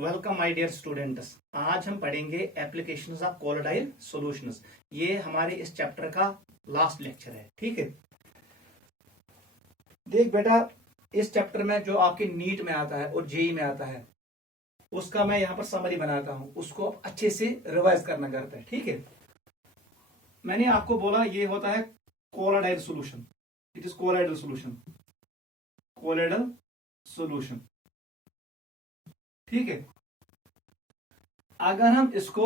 Welcome my dear students. आज हम पढ़ेंगे एप्लीकेशंस ऑफ कोलोडाइल सॉल्यूशंस। ये हमारे इस चैप्टर का लास्ट लेक्चर है। ठीक है, देख बेटा, इस चैप्टर में जो आपके नीट में आता है और जेई में आता है उसका मैं यहाँ पर समरी बनाता हूँ, उसको आप अच्छे से रिवाइज करना करता है। ठीक है, मैंने आपको बोला ये होता है colloidal solution. It is colloidal solution, colloidal solution. ठीक है, अगर हम इसको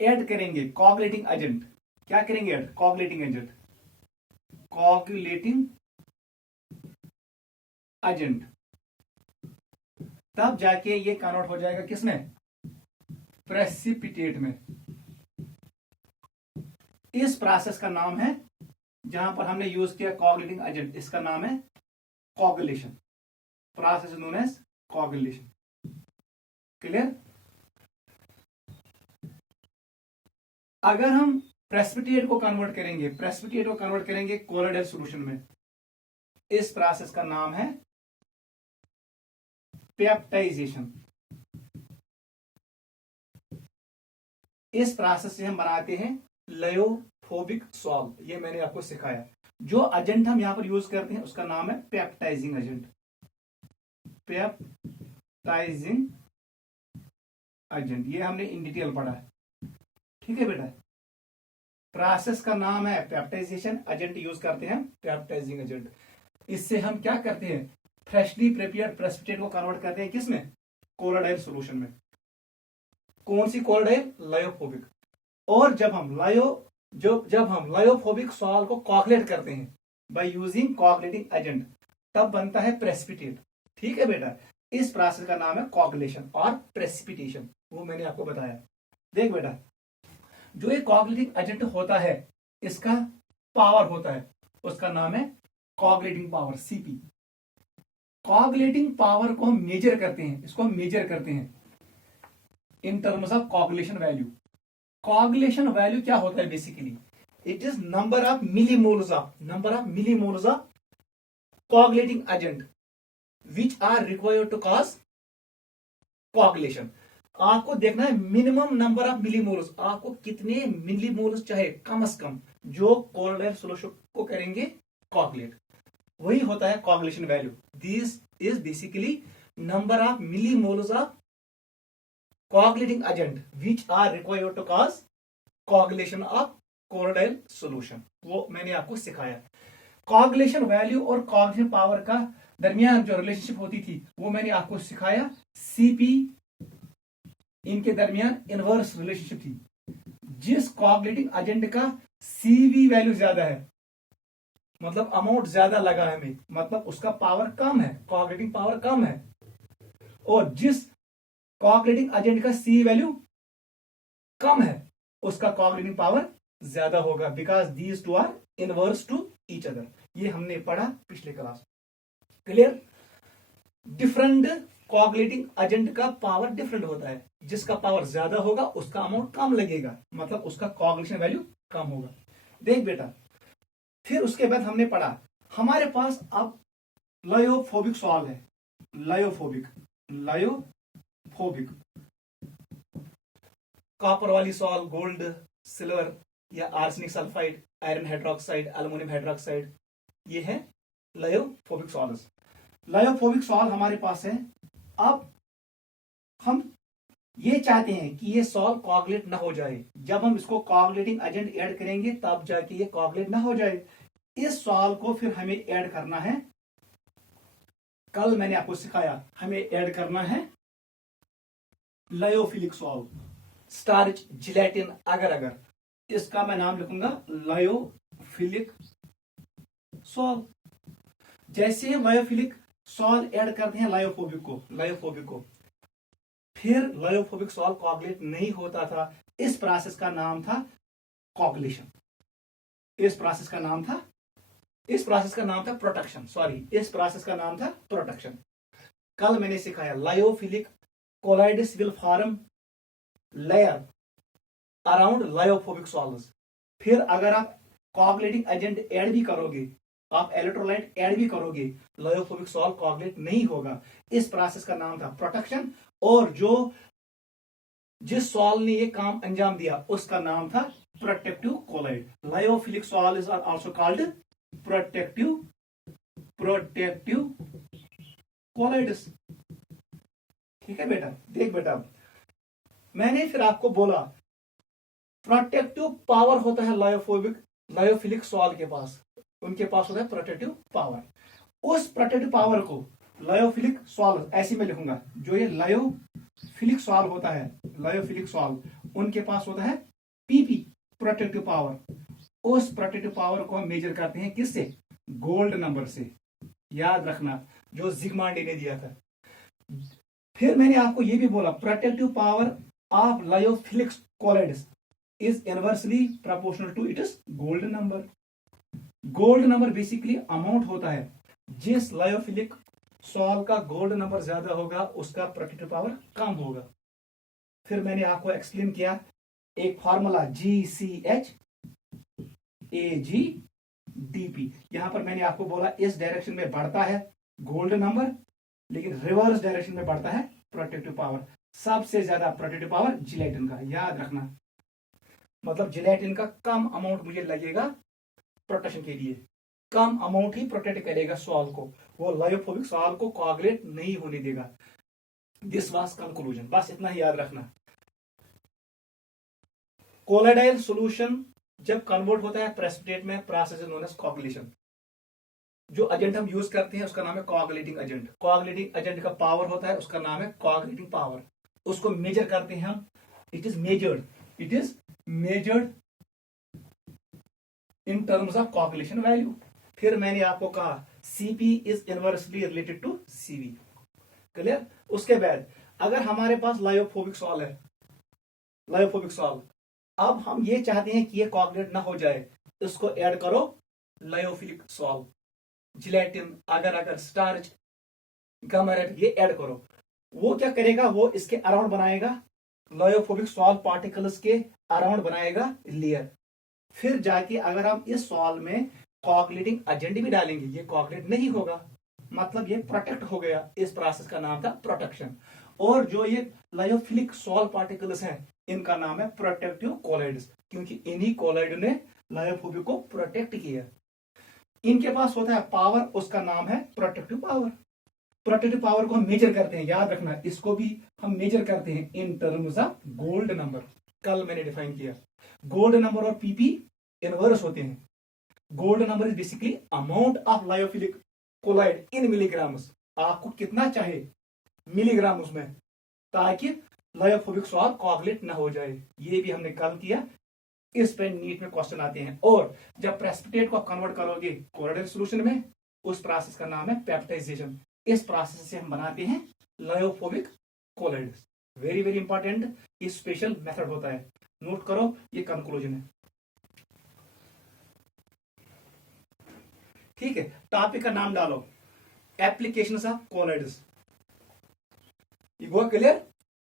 ऐड करेंगे कोगुलेटिंग एजेंट, क्या करेंगे add? Coagulating agent, coagulating agent, तब जाके ये कन्वर्ट हो जाएगा किसमें? प्रेसिपिटेट में। इस प्रोसेस का नाम है, जहां पर हमने यूज किया कोगुलेटिंग एजेंट, इसका नाम है coagulation. Process known as coagulation. Clear? अगर हम प्रेसिपिटेट को कन्वर्ट करेंगे कोलोडाइल सॉल्यूशन में, इस प्रोसेस का नाम है पेप्टाइजेशन। इस प्रोसेस से हम बनाते हैं लायोफोबिक सॉल्व। ये मैंने आपको सिखाया। जो एजेंट हम यहां पर यूज करते हैं उसका नाम है पेप्टाइजिंग एजेंट। पेप्टाइजिंग एजेंट, ये हमने इन डिटेल पढ़ा है। ठीक है बेटा, प्रोसेस का नाम है पेप्टाइजेशन, एजेंट यूज करते हैं पेप्टाइजिंग एजेंट। इससे हम क्या करते हैं? फ्रेशली प्रिपेयर्ड प्रेसिपिटेट को कन्वर्ट करते हैं किसमें? कोलोडाइल सॉल्यूशन में। कौन सी कोलोडाइल? लायोफोबिक। और जब हम लायोफोबिक सॉल्व को कोगुलेट करते हैं बाय यूजिंग कोगुलेटिंग एजेंट, तब बनता है प्रेसिपिटेट। ठीक है बेटा, इस प्रोसेस का नाम है कोगुलेशन और प्रेसिपिटेशन, वो मैंने आपको बताया। देख बेटा, जो एक कोगुलेटिंग एजेंट होता है इसका पावर होता है, उसका नाम है coagulating power, CP. Coagulating power को हम मेजर करते हैं, इसको हम मेजर करते हैं in terms of coagulation value. Coagulation value क्या होता है? Basically it is number of millimoles of coagulating agent which are required to cause coagulation. आपको देखना है मिनिमम नंबर ऑफ मिलीमोल्स, आपको कितने मिलीमोल्स चाहिए कम से कम जो कोलोडाइल सॉल्यूशन को करेंगे कोगुलेट, वही होता है coagulation value. This is basically number of millimoles of coagulating agent which are required to cause coagulation of colloidal solution, वो मैंने आपको सिखाया। कोगुलेशन वैल्यू और कोगुलेशन पावर का दरमियान जो रिलेशनशिप होती थी वो मैंने आपको सिखाया। सीपी, इनके दरमियान इनवर्स रिलेशनशिप थी। जिस कोगुलेटिंग एजेंट का सीवी वैल्यू ज्यादा है, मतलब अमाउंट ज्यादा लगा हमें, मतलब उसका पावर कम है, कोगुलेटिंग पावर कम है। और जिस कोगुलेटिंग एजेंट का सी वैल्यू कम है उसका कोगुलेटिंग पावर ज्यादा होगा, because these two are inverse two each other. ये हमने पढ़ा पिछले class. Clear? Different coagulating agent का पावर डिफरेंट होता है। जिसका पावर ज्यादा होगा उसका अमाउंट कम लगेगा, मतलब उसका कोगुलेशन वैल्यू कम होगा। देख बेटा, फिर उसके बाद हमने पढ़ा हमारे पास अब लायोफोबिक सॉल्व है। लायोफोबिक कॉपर वाली सॉल्व, गोल्ड, सिल्वर या arsenic sulphide, iron hydroxide, aluminium hydroxide, ये है लायोफोबिक सॉल्व्स। लायोफोबिक सॉल्व हमारे पास है। अब हम ये चाहते हैं कि ये सॉल्व कोगुलेट ना हो जाए। जब हम इसको कोगुलेटिंग एजेंट ऐड करेंगे तब जाके ये कोगुलेट ना हो जाए। इस सॉल्व को फिर हमें ऐड करना है, कल मैंने आपको सिखाया, हमें ऐड करना है लायोफिलिक सॉल्व, स्टार्च, जिलेटिन, अगर इसका मैं नाम लिखूंगा लायोफिलिक सॉल्व। जैसे हम लायोफिलिक सॉल्व ऐड करते हैं लायोफोबिक को, फिर लायोफोबिक सॉल्व कोगुलेट नहीं होता था। इस प्रोसेस का नाम था कोगुलेशन। इस प्रोसेस का नाम था प्रोटेक्शन। इस प्रोसेस का नाम था प्रोटेक्शन। कल मैंने सिखाया lyophilic colloids will form layer around lyophobic sols. फिर अगर आप कोगुलेटिंग एजेंट ऐड भी करोगे आप इलेक्ट्रोलाइट ऐड भी करोगे, लायोफोबिक सॉल्ट कोआगुलेट नहीं होगा। इस प्रोसेस का नाम था प्रोटेक्शन, और जिस सॉल्ट ने ये काम अंजाम दिया उसका नाम था protective colloid. Lyophilic sol is also called protective colloids. ठीक है बेटा, देख बेटा, मैंने फिर आपको बोला प्रोटेक्टिव पावर होता है लायोफिलिक सॉल्ट के पास, उनके पास होता है प्रोटेक्टिव पावर। उस प्रोटेक्टिव पावर को लायोफिलिक सॉल्ट, ऐसे में लिखूंगा, जो ये लायोफिलिक सॉल्ट होता है, लायोफिलिक सॉल्ट, उनके पास होता है पीपी, प्रोटेक्टिव पावर। उस प्रोटेक्टिव पावर को हम मेजर करते हैं किससे? गोल्ड नंबर से। याद रखना, जो जिग्मांडी ने दिया था। फिर मैंने आपको यह भी बोला protective power of lyophilic colloids is inversely proportional to its gold number. Gold number basically amount होता है, जिस लायोफिलिक सॉल्ट का गोल्ड नंबर ज्यादा होगा उसका प्रोटेक्टिव पावर कम होगा। फिर मैंने आपको एक्सप्लेन किया एक फार्मूला GCH AgDP। यहां पर मैंने आपको बोला इस डायरेक्शन में बढ़ता है गोल्ड नंबर, लेकिन रिवर्स डायरेक्शन में बढ़ता है प्रोटेक्टिव पावर। सबसे ज्यादा प्रोटेक्टिव पावर जिलेटिन का, याद रखना। मतलब जिलेटिन का कम अमाउंट मुझे लगेगा प्रोटेक्शन के लिए, कम अमाउंट ही प्रोटेक्ट करेगा सॉल्ट को, वो लायोफोबिक सॉल्ट को कोआगुलेट नहीं होने देगा। दिस वाज कंक्लूजन, बस इतना ही याद रखना। कोलाइडाइल सॉल्यूशन जब कन्वर्ट होता है प्रेसिपिटेट में, process is known as coagulation. जो एजेंट हम यूज करते हैं उसका नाम है कोआगुलेटिंग एजेंट। कोआगुलेटिंग एजेंट का पावर होता है, उसका नाम है कोआगुलेटिंग पावर। उसको मेजर करते हैं हम, it is measured in terms of coagulation value. फिर मैंने आपको कहा Cp is inversely related to Cv। Clear? उसके बाद अगर हमारे पास लायोफोबिक सॉल्ट है, लायोफोबिक सॉल्ट, अब हम ये चाहते हैं कि ये कोआगुलेट ना हो जाए, इसको ऐड करो लायोफिलिक सॉल्ट, जिलेटिन, अगर स्टार्च, गमरेट, ये ऐड करो। वो क्या करेगा? वो इसके अराउंड बनाएगा, लायोफोबिक सॉल्ट पार्टिकल्स के अराउंड बनाएगा लेयर। फिर जाके अगर हम इस सॉल्ट में कोआगुलेटिंग एजेंट भी डालेंगे, ये कोआगुलेट नहीं होगा, मतलब ये प्रोटेक्ट हो गया। इस प्रोसेस का नाम था प्रोटेक्शन। और जो ये लायोफिलिक सॉल्ट पार्टिकल्स हैं, इनका नाम है प्रोटेक्टिव कोलाइड्स, क्योंकि इन्हीं कोलाइड ने लायोफोबिक को प्रोटेक्ट किया। इनके पास होता है पावर, उसका नाम है प्रोटेक्टिव पावर। प्रोटेक्टिव पावर को हम मेजर करते हैं, याद रखना, इसको भी हम मेजर करते हैं in terms of gold number. कल मैंने डिफाइन किया, गोल्ड नंबर और पीपी इनवर्स होते हैं। Gold number is basically amount of lyophilic colloid in milligrams. आपको कितना चाहे मिलीग्राम उसमें, ताकि लायोफोबिक सॉल्ट कोआगुलेट ना हो जाए। ये भी हमने कल किया, इस पे नीट में क्वेश्चन आते हैं। और जब प्रेसिपिटेट को कन्वर्ट करोगे कोलाइडल सॉल्यूशन में, उस प्रोसेस का नाम है पेप्टाइजेशन। इस प्रोसेस से हम बनाते हैं lyophobic colloids. Very very important, ये स्पेशल मेथड होता है, नोट करो, ये कंक्लूजन है। ठीक है, टॉपिक का नाम डालो, एप्लीकेशंस ऑफ कोलाइड्स। ये क्लियर?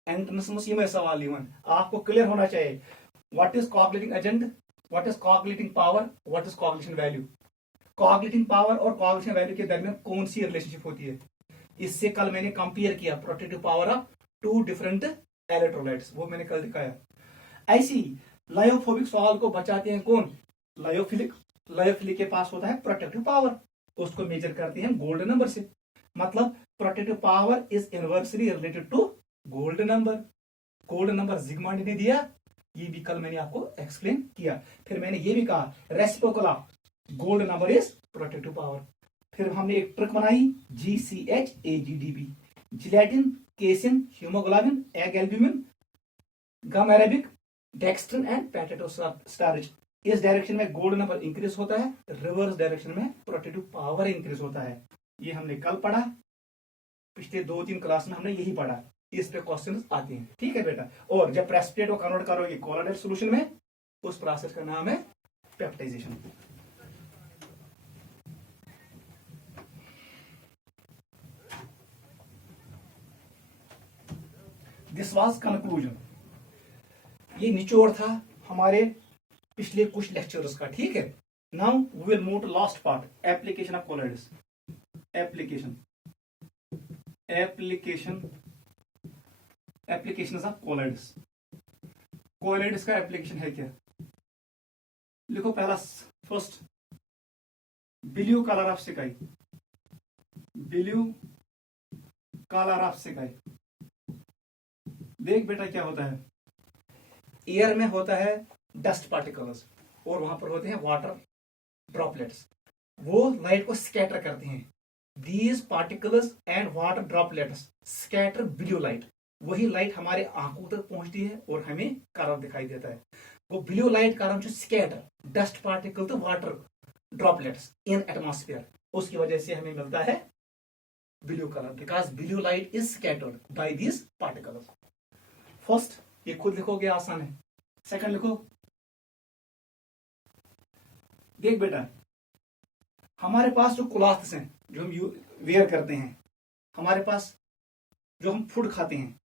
एंट्रेंस में सवाल इवन आपको क्लियर होना चाहिए। What is coagulating agent, what is coagulating power, what is coagulation value. Coagulating power और कोआगुलेशन वैल्यू के दरमियान कौन सी रिलेशनशिप होती है? इससे कल मैंने कंपेयर किया protective power of two different electrolytes, वो मैंने कल दिखाया। ऐसी लायोफोबिक सॉल्ट को बचाते हैं कौन? लायोफिलिक। लायोफिलिक के पास होता है प्रोटेक्टिव पावर, उसको मेजर करते हैं गोल्ड नंबर से। मतलब protective power is inversely related to gold number. Gold number Zsigmondy ने दिया, ये भी कल मैंने आपको एक्सप्लेन किया। फिर मैंने ये भी कहा reciprocal of gold number is protective power. फिर हमने एक ट्रिक बनाई GCH AgDP, gelatin, casein, haemoglobin, egg albumin, gum arabic, dextrin and potato starch. इस डायरेक्शन में गोल्ड नंबर इंक्रीज होता है, रिवर्स डायरेक्शन में प्रोटेक्टिव पावर इंक्रीज होता है। ये हमने कल पढ़ा, पिछले 2-3 क्लास में हमने यही पढ़ा, इस पे क्वेश्चन आते हैं। ठीक है बेटा? और जब प्रेसिपिटेट को कन्वर्ट करोगे कोलाइडल सॉल्यूशन में, उस प्रोसेस का नाम है पेप्टाइजेशन। This was conclusion. ये निचोड़ था हमारे पिछले कुछ लेक्चर्स का। ठीक है, Now we will move to last part, application of colloids. applications of colloids. colloids का एप्लीकेशन है क्या? लिखो पहला, first blue colour of sky, blue colour of sky. देख बेटा क्या होता है, एयर में होता है डस्ट पार्टिकल्स और वहां पर होते हैं वाटर ड्रॉपलेट्स, वो लाइट को स्कैटर करते हैं। These particles and water droplets scatter blue light, वही लाइट हमारे आंखों तक पहुंचती है और हमें कलर दिखाई देता है। वो ब्लू लाइट का नाम जो स्कैटर डस्ट पार्टिकल तो वाटर ड्रॉपलेट्स इन एटमॉस्फेयर, उसकी वजह से हमें मिलता है blue colour, because blue light is scattered by these particles. First ये खुद लिखोगे, आसान है। सेकंड लिखो, देख बेटा हमारे पास जो क्लॉथ्स हैं जो हम वेयर करते हैं, हमारे पास जो हम फूड खाते हैं,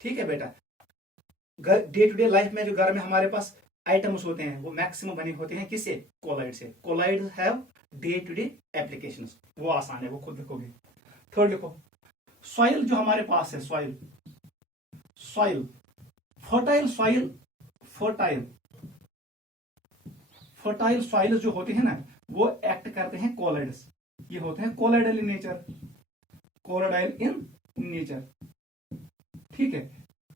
ठीक है बेटा, डे टू डे लाइफ में जो घर में हमारे पास आइटम्स होते हैं वो मैक्सिमम बने होते हैं किससे? कोलाइड से। Colloid have day to day applications, वो आसान है, वो खुद लिखोगे। थर्ड लिखो, सॉइल जो हमारे पास है, soil fertile soil, fertile soil जो होते हैं ना वो एक्ट करते हैं कोलाइड्स, ये होते हैं colloidal in nature, colloidal in nature, ठीक है।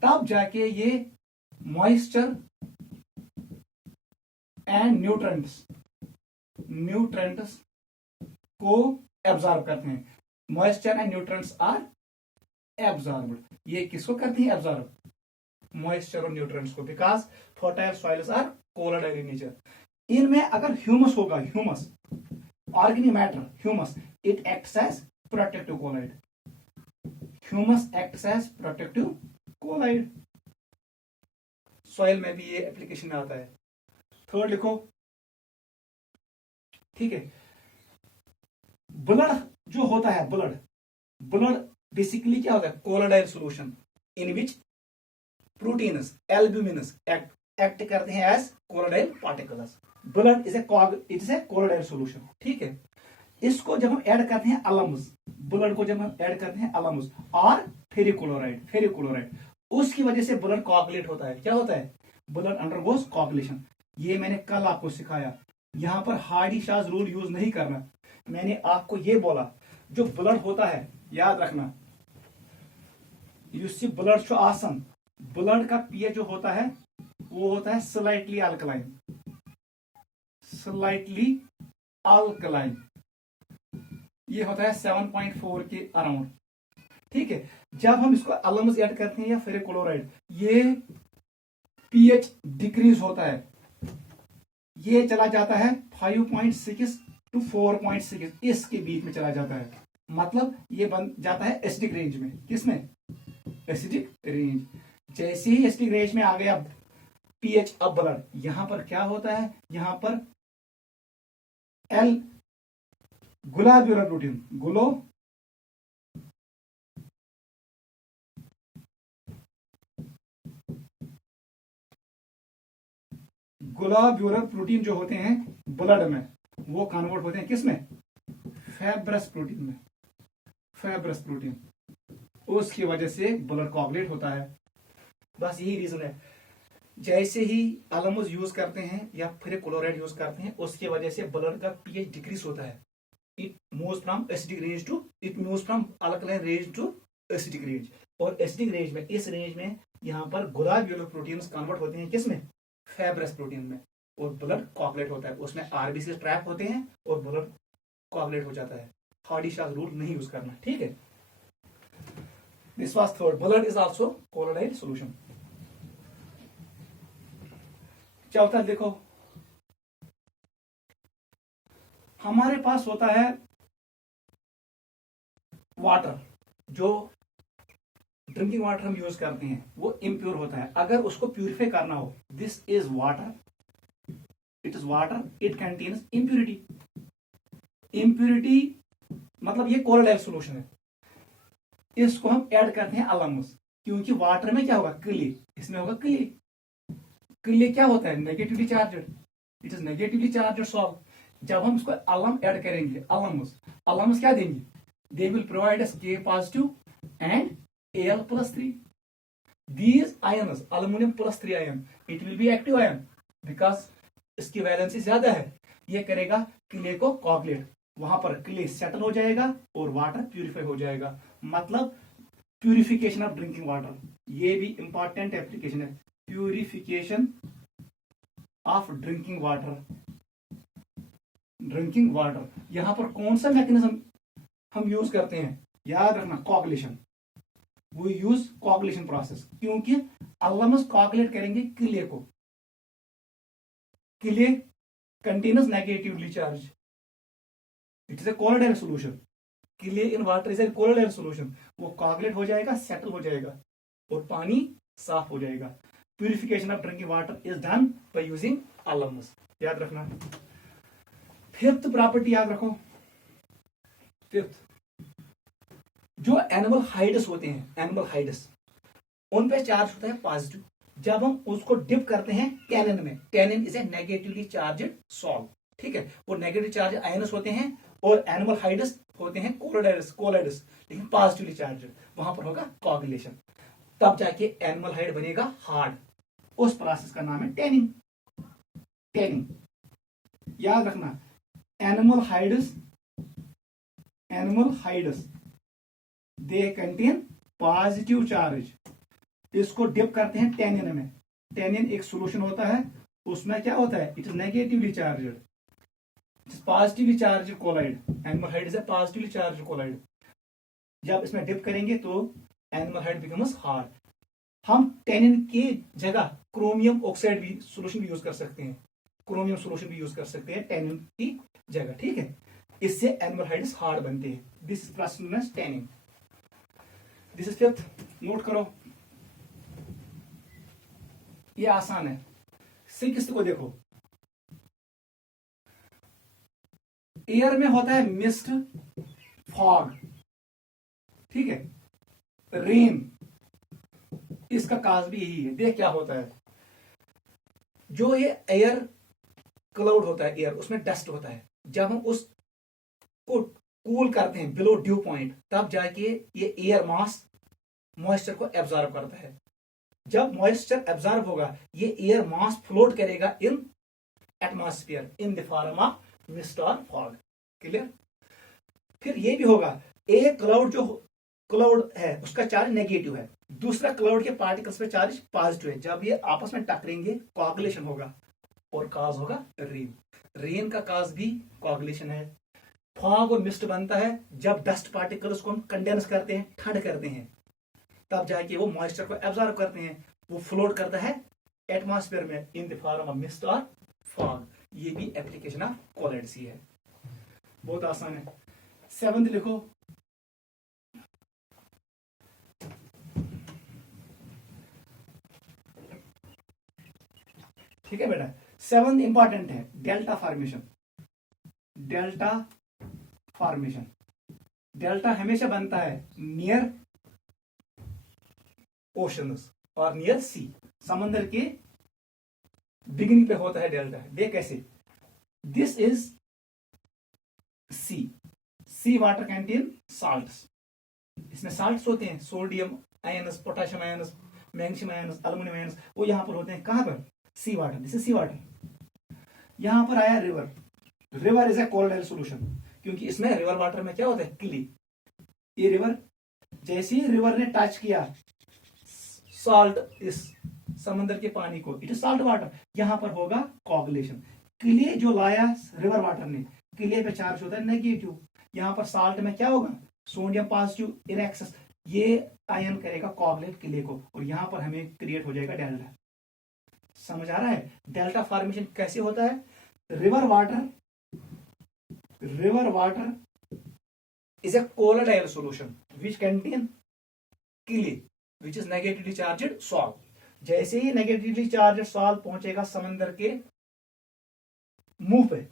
तब जाके ये मॉइस्चर एंड न्यूट्रेंट्स को एब्जॉर्ब करते हैं। Moisture and nutrients are absorbed, ये किसको करते हैं एब्जॉर्ब? मॉइस्चर और न्यूट्रेंट्स को, because fertile soils are colloidal in nature. इनमें अगर ह्यूमस होगा, humus organic matter, humus, it acts as protective colloid, humus acts as protective colloid. Soil में भी ये एप्लीकेशन आता है। थर्ड लिखो, ठीक है। ब्लड जो होता है, ब्लड बेसिकली क्या होता है? Colloidal solution in which proteins albumins act करते हैं as colloidal particles. Blood is a colloidal solution, ठीक है। इसको जब हम ऐड करते हैं अलम्स, ब्लड को जब हम ऐड करते हैं अलम्स और फेरिक्लोराइड, उसकी वजह से ब्लड कोआगुलेट होता है। क्या होता है? Blood undergoes coagulation. ये मैंने कल आपको सिखाया, यहां पर हार्डी-शाज़ रूल यूज नहीं करना। मैंने आपको ये बोला जो ब्लड होता है, याद रखना, युसी ब्लड छो आसन, ब्लड का पीएच जो होता है वो होता है स्लाइटली अल्कलाइन, ये होता है 7.4 के अराउंड, ठीक है। जब हम इसको अलम्स ऐड करते हैं या फेरिक्लोराइड, ये पीएच डिक्रीज होता है, ये चला जाता है 5.6 to 4.6, इसके बीच में चला जाता है। मतलब ये बन जाता है एसिडिक रेंज में। किसमें? Acidic range. जैसे ही एसिडिक रेंज में आ गया पीएच अब ब्लड, यहां पर क्या होता है? यहां पर ग्लोब्यूलर प्रोटीन, ग्लोब्यूलर प्रोटीन जो होते हैं ब्लड में, वो कन्वर्ट होते हैं किसमें? फेब्रस प्रोटीन में, फेब्रस प्रोटीन। उसकी वजह से ब्लड कोआगुलेट होता है। बस यही रीजन है। जैसे ही अलम्स यूज करते हैं या फिर क्लोराइड यूज करते हैं, उसकी वजह से ब्लड का पीएच डिक्रीज होता है। It moves from acidic range to, it moves from alkaline range to acidic range. और एसिडिक रेंज में, इस रेंज में यहाँ पर ग्लोब्यूलर प्रोटीन्स कन्वर्ट होते हैं किसमें? फेब्रस प्रोटीन में, और ब्लड कोआगुलेट होता है। उसमें आरबीसी ट्रैप होते हैं और ब्लड कोआगुलेट हो जाता है। हार्डी-शाज़ रूल नहीं यूज करना, ठीक है। This was third, blood is also colloidal solution. चौथा देखो, हमारे पास होता है वाटर, जो ड्रिंकिंग वाटर हम यूज करते हैं वो इम्प्योर होता है। अगर उसको प्यूरिफाई करना हो, this is water, it is water, it contains impurity. Impurity मतलब ये कोलाइडल सॉल्यूशन है। इसको हम ऐड करते हैं अलम्स, क्योंकि वाटर में क्या होगा? क्ले, इसमें होगा क्ले। क्ले क्या होता है? Negatively charged, it is negatively charged salt. जब हम इसको अलम ऐड करेंगे, अलम्स क्या देंगे, they will provide us K positive and Al+3. These ions, aluminium +3 ion, it will be active ion because इसकी वैलेंसी ज्यादा है. ये करेगा क्ले को कॉगुलेट, वहां पर क्ले सेटल हो जाएगा और वाटर प्यूरिफाई हो जाएगा. मतलब प्यूरिफिकेशन ऑफ ड्रिंकिंग वाटर, ये भी इंपॉर्टेंट एप्लीकेशन है. प्यूरिफिकेशन ऑफ ड्रिंकिंग वाटर, यहां पर कौन सा मैकेनिज्म हम यूज करते हैं, याद रखना, कॉगुलेशन. वो यूज कॉगुलेशन प्रोसेस, क्योंकि अल्लमस कॉगुलेट करेंगे क्ले को. Clay contains negatively charge, it is a colloidal solution. Clay in water is a colloidal solution. वो कॉगुलेट हो जाएगा, सेटल हो जाएगा और पानी साफ हो जाएगा. Purification of drinking water is done by using alums, याद रखना. फिफ्थ प्रॉपर्टी याद रखो. फिफ्थ, जो एनिमल हाइड्स होते हैं, एनिमल हाइड्स, उन पे चार्ज होता है पॉजिटिव. जब हम उसको डिप करते हैं टैनिन में, tannin is a negatively charged salt. ठीक है, वो नेगेटिव चार्ज आयनस होते हैं और एनिमल हाइड्स होते हैं कोलोइड्स, लेकिन पॉजिटिवली चार्ज. वहां पर होगा कोगुलेशन, तब जाके एनिमल हाइड बनेगा हार्ड. उस प्रोसेस का नाम है टैनिंग. याद रखना, animal hides they contain positive charge. इसको डिप करते हैं टैनिन में. टैनिन एक सॉल्यूशन होता है, उसमें क्या होता है, it is negatively charge, it is positively charge colloid. Animal hide is a positively charge colloid. जब इसमें डिप करेंगे तो एनिमल हाइड बिकम्स हार्ड. हम टैनिन की जगह क्रोमियम ऑक्साइड भी सॉल्यूशन भी यूज कर सकते हैं, क्रोमियम सॉल्यूशन भी यूज कर सकते हैं टैनिन की जगह. ठीक है, इससे एनिमल हाइड्स हार्ड बनते हैं. This is process known as tanning. This is fifth, note करो, ये आसान है. सिक्स्थ को देखो, एयर में होता है मिस्ट, फॉग. ठीक है, रेन, इसका काज भी यही है. देख क्या होता है, जो ये एयर क्लाउड होता है, एयर उसमें डस्ट होता है. जब हम उसको कूल करते हैं बिलो ड्यू पॉइंट, तब जाके ये एयर मास मॉइस्चर को एब्जॉर्ब करता है. जब मॉइस्चर एब्जॉर्ब होगा, ये एयर मास फ्लोट करेगा इन atmosphere in the form of mist और फॉग. क्लियर. फिर ये भी होगा, एक क्लाउड है उसका चार्ज नेगेटिव है, दूसरा क्लाउड के पार्टिकल्स पे चार्ज पॉजिटिव है. जब ये आपस में टकरेंगे कोगुलेशन होगा और काज होगा रेन. रेन का काज भी कोगुलेशन है. फॉग और मिस्ट बनता है जब डस्ट पार्टिकल्स को हम कंडेंस करते हैं, ठंड करते हैं, तब जाके वो मॉइस्चर को एब्जॉर्ब करते हैं, वो फ्लोट करता है एटमॉस्फेयर में in the form of mist और फॉग. ये भी एप्लीकेशन ऑफ कोलॉइड सी है. बहुत आसान है. सेवंथ लिखो, ठीक है बेटा. सेवंथ इंपॉर्टेंट है, डेल्टा फॉर्मेशन. डेल्टा हमेशा बनता है नियर ओशंस और नियर सी. समंदर के बिगिनिंग पे होता है डेल्टा. देख कैसे, this is sea water contain salts. इसमें साल्ट्स होते हैं, sodium ions, potassium ions, magnesium ions, aluminium ions, वो यहां पर होते हैं. कहां पर, sea water. This is sea water. यहां पर आया river is a colloidal solution, क्योंकि इसमें रिवर वाटर में क्या होता है, क्ले. ये रिवर, जैसे ही रिवर ने टच किया सॉल्ट, इस समंदर के पानी को, इट इज सॉल्ट वाटर. यहां पर होगा कोगुलेशन. क्ले जो लाया रिवर वाटर ने, क्ले पे चार्ज होता है नेगेटिव. यहां पर सॉल्ट में क्या होगा, सोडियम पॉजिटिव इन एक्सेस. ये आयन करेगा कोगुलेट क्ले को और यहां पर हमें क्रिएट हो जाएगा डेल्टा. समझ आ रहा है डेल्टा फॉर्मेशन कैसे होता है. River water is a colloidal solution which contain clay which is negatively charged salt. जैसे ही नेगेटिवली चार्ज्ड सॉल्ट पहुंचेगा समंदर के मुंह पे,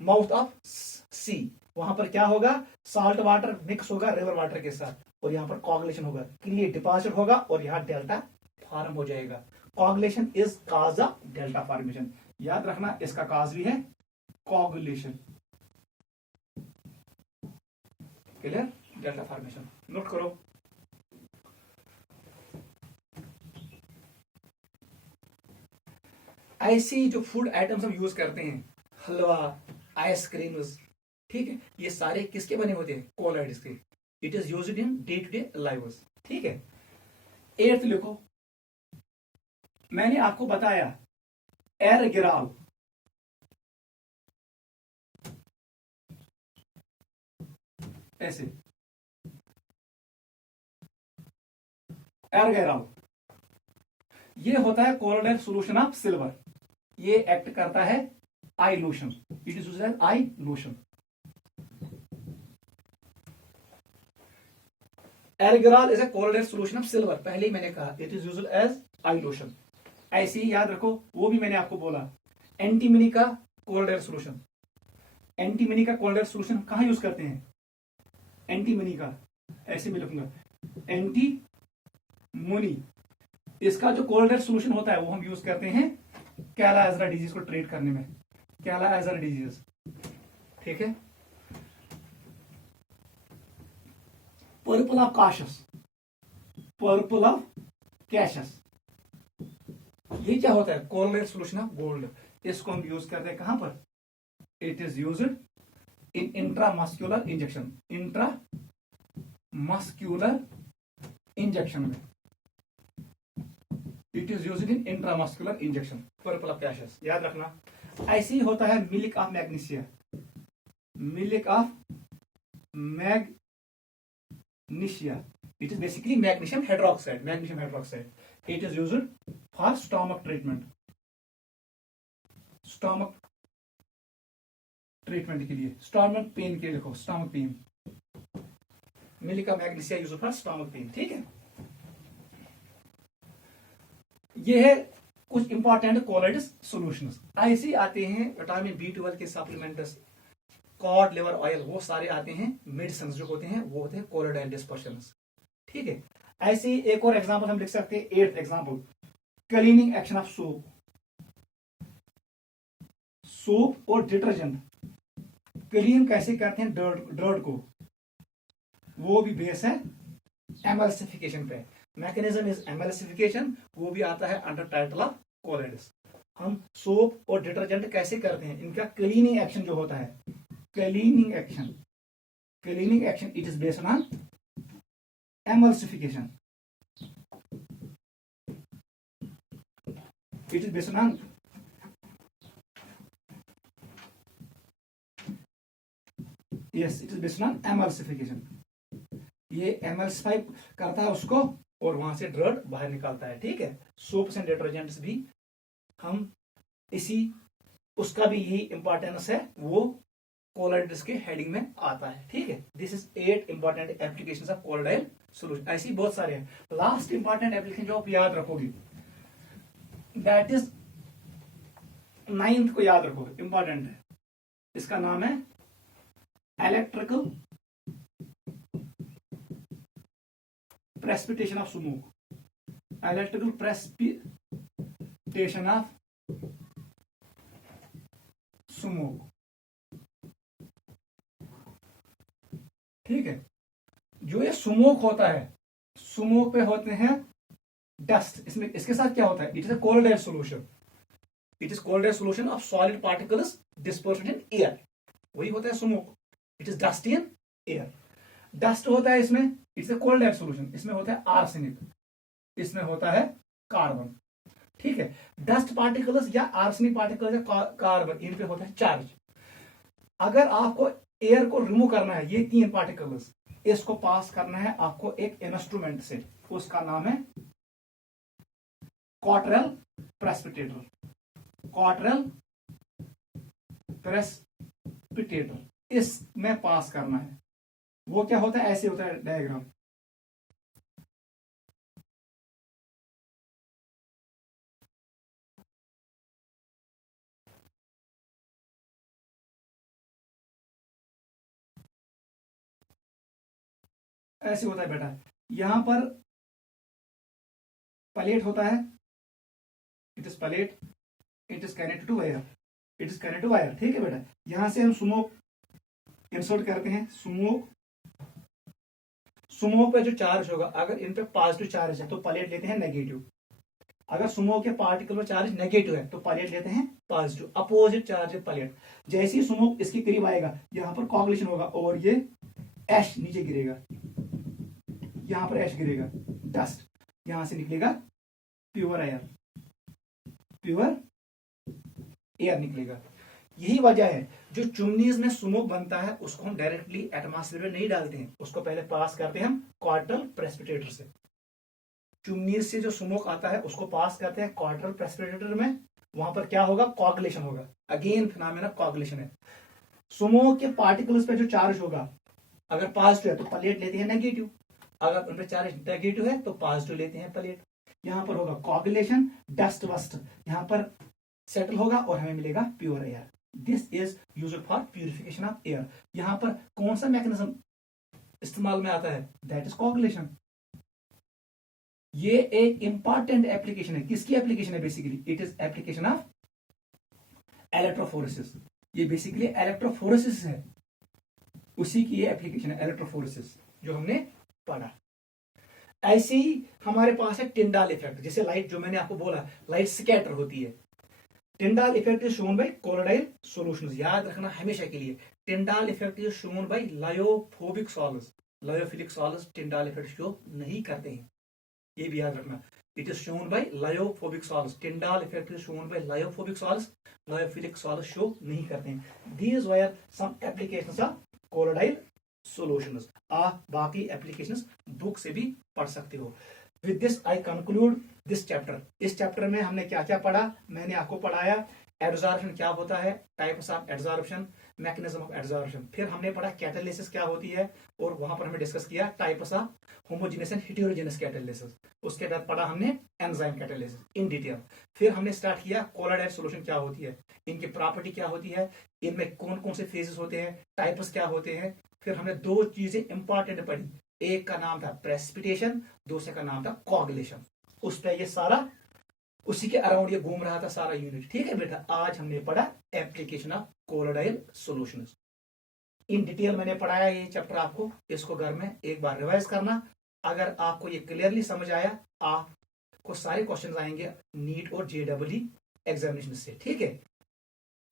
माउथ ऑफ सी, वहां पर क्या होगा, सॉल्ट वाटर मिक्स होगा रिवर वाटर के साथ और यहां पर कोगुलेशन होगा, क्ले डिपॉजिट होगा और यहां डेल्टा फॉर्म हो जाएगा. Coagulation is cause of delta formation. याद रखना, इसका काज भी है coagulation. Clear? Delta formation note करो। ऐसी जो फूड आइटम्स हम यूज करते हैं, हलवा, आइसक्रीम्स, ठीक है, ये सारे किसके बने होते हैं? कोलॉइड्स के। It is used in day to day lives, ठीक है। एर्थ लिखो। मैंने आपको बताया एरगिराल, ऐसे एरगिराल, ये होता है कोलोइडल सोल्यूशन ऑफ सिल्वर। ये एक्ट करता है eye lotion, it is used as eye lotion. Argyrol is a colloidal solution of silver, पहले ही मैंने कहा it is used as eye lotion. ऐसे ही याद रखो, वो भी मैंने आपको बोला एंटीमनी का कोलोइडल सोल्यूशन। एंटीमनी का कोलोइडल सोल्यूशन कहां यूज करते हैं? एंटीमनी का, ऐसे भी लिखूंगा एंटीमोनी। इसका जो कोलोइडल सोल्यूशन होता है वो हम यूज करते हैं काला एजरा डिजीज को ट्रीट करने में, काला एजरा डिजीज, ठीक है। Purple of Cassius, purple of Cassius, ये क्या होता है? Colloidal solution of gold. इसको हम यूज करते हैं कहां पर? It is used in intramuscular injection, intramuscular injection में, it is used in intramuscular injection. Purple of Cassius याद रखना। ऐसे ही होता है milk of magnesia, milk of magnesia, it is basically magnesium hydroxide, magnesium hydroxide. It is used for stomach treatment, stomach treatment के लिए, stomach pain के लिए लिखो, stomach pain, milk of magnesia used for stomach pain, ठीक है। ये है कुछ इंपॉर्टेंट कोलोइड सॉल्यूशंस। ऐसे आते हैं विटामिन B12 के सप्लीमेंट्स, कॉड लिवर ऑयल, वो सारे आते हैं मेडिसिन जो होते हैं, वो होते हैं कोलोइडल डिस्पर्शंस, ठीक है। ऐसे ही एक और एग्जांपल हम लिख सकते हैं, 8th example, cleaning action of soap. Soap और डिटर्जेंट क्लीन कैसे करते हैं डर्ट को, वो भी बेस है एमल्सिफिकेशन पे। मैकेनिज्म इज एमल्सिफिकेशन, वो भी आता है अंडर टाइटल ऑफ कोलोइड्स। हम सोप और डिटर्जेंट कैसे करते हैं, इनका क्लीनिंग एक्शन जो होता है, cleaning action, cleaning action it is based on emulsification, it is based on yes it is based on emulsification। ये एमल्सिफाई करता है उसको और वहां से डर्ट बाहर निकालता है, ठीक है। सोप्स एंड डिटर्जेंट्स भी हम इसी, उसका भी यही इंपॉर्टेंस है, वो कोलोइड्स के हेडिंग में आता है, ठीक है। This is 8 important applications of colloidal solution. ऐसी बहुत सारे हैं। लास्ट इंपॉर्टेंट एप्लीकेशन जो आप याद रखोगे, दैट इज 9th को याद रखो, इंपॉर्टेंट है। इसका नाम है electrical precipitation of smoke, electrical precipitation of smoke, ठीक है। जो ये स्मोक होता है, स्मोक पे होते हैं डस्ट, इसमें इसके साथ क्या होता है? It is a colloidal solution, it is colloidal solution of solid particles dispersed in air, वही होता है smoke. It is dust in air, dust होता है इसमें, इट्स अ कोलोइडल सॉल्यूशन। इसमें होता है आर्सेनिक, इसमें होता है कार्बन, ठीक है। डस्ट पार्टिकल्स या आर्सेनिक पार्टिकल्स या कार्बन, इन पे होता है चार्ज। अगर आपको एयर को रिमूव करना है, ये 3 पार्टिकल्स, इसको पास करना है आपको एक इंस्ट्रूमेंट से, उसका नाम है क्वार्टरल प्रेसिपिटेटर, क्वार्टरल प्रेसिपिटेटर, इसमें पास करना है। वो क्या होता है? ऐसे होता है डायग्राम, ऐसे होता है बेटा। यहां पर प्लेट होता है, it is plate, it is connected to wire, it is connected wire, ठीक है बेटा। यहां से हम स्मोक इंसर्ट करते हैं। स्मोक पे जो चार्ज होगा, अगर इन पे पॉजिटिव चार्ज है तो प्लेट लेते हैं नेगेटिव। अगर स्मोक के पार्टिकल में चार्ज नेगेटिव है तो प्लेट लेते हैं पॉजिटिव। अपोजिट चार्ज है प्लेट। जैसे ही स्मोक इसके करीब आएगा, यहां पर कॉगुलेशन होगा और ये ऐश नीचे गिरेगा, यहां पर ऐश गिरेगा, डस्ट, यहां से निकलेगा प्योर एयर निकलेगा। यही वजह है जो चिमनीज में स्मोक बनता है उसको हम डायरेक्टली एटमॉस्फेयर में नहीं डालते हैं, उसको पहले पास करते हैं हम क्वार्टल प्रेसिपिटेटर से। चिमनीज से जो स्मोक आता है उसको पास करते हैं क्वार्टल प्रेसिपिटेटर में। वहां पर क्या होगा, कॉगुलेशन होगा। अगेन फिनोमेना कॉगुलेशन है। स्मोक के पार्टिकल्स पे जो चार्ज होगा, अगर पॉजिटिव है तो प्लेट लेते हैं नेगेटिव, अगर उन पे चार्ज नेगेटिव है तो पॉजिटिव लेते हैं प्लेट। यहां पर होगा कॉगुलेशन, डस्ट वस्ट यहां पर सेटल होगा और हमें मिलेगा pure air. This is used for purification of air. यहां पर कौन सा मैकेनिज्म इस्तेमाल में आता है, दैट इज कॉगुलेशन। ये एक इंपॉर्टेंट एप्लीकेशन है। किसकी एप्लीकेशन है, basically it is application of electrophoresis. ये बेसिकली इलेक्ट्रोफोरेसिस है, उसी की ये एप्लीकेशन है, इलेक्ट्रोफोरेसिस जो हमने पढ़ा। ऐसे ही हमारे पास है टिंडाल इफेक्ट। जैसे लाइट, जो मैंने आपको बोला लाइट स्कैटर होती है। Tyndall effect is shown by colloidal solutions. याद रखना हमेशा के लिए, Tyndall effect is shown by lyophobic salts. Lyophilic salts Tyndall effect show नहीं करते हैं, ये भी याद रखना। It is shown by lyophobic salts. Tyndall effect is shown by lyophobic salts. Lyophilic salts show नहीं करते हैं। These were some applications of colloidal solutions. आप बाकी एप्लीकेशंस बुक से भी पढ़ सकते हो। With this I conclude this chapter. इस चैप्टर में हमने क्या क्या पढ़ा, मैंने आपको पढ़ाया एड्सॉर्प्शन क्या होता है, types of adsorption, mechanism of adsorption. फिर हमने पढ़ा कैटालिसिस क्या होती है, और वहां पर हमने डिस्कस किया types of homogeneous and heterogeneous catalysis. उसके बाद पढ़ा हमने एंजाइम कैटालिसिस इन डिटेल। फिर हमने स्टार्ट किया कोलोडाइल सॉल्यूशन क्या होती है, इनकी प्रॉपर्टी क्या होती है, इनमें कौन कौन से फेजेस होते हैं, टाइप्स क्या होते हैं। फिर हमने दो चीजें इंपॉर्टेंट पढ़ी, एक का नाम था प्रेसिपिटेशन, दूसरे का नाम था कॉगुलेशन। उस पर ये सारा उसी के अराउंड ये घूम रहा था सारा यूनिट। ठीक है बेटा, आज हमने पढ़ा application of colloidal solutions. In detail मैंने पढ़ाया ये चैप्टर आपको, इसको घर में एक बार रिवाइज करना। अगर आपको ये क्लियरली समझ आया, आपको सारे क्वेश्चंस आएंगे नीट और जेडब्ल्यू एग्जामिनेशन से। ठीक है,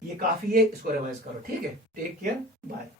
ये काफी है, इसको रिवाइज करो। ठीक है, टेक केयर, बाय।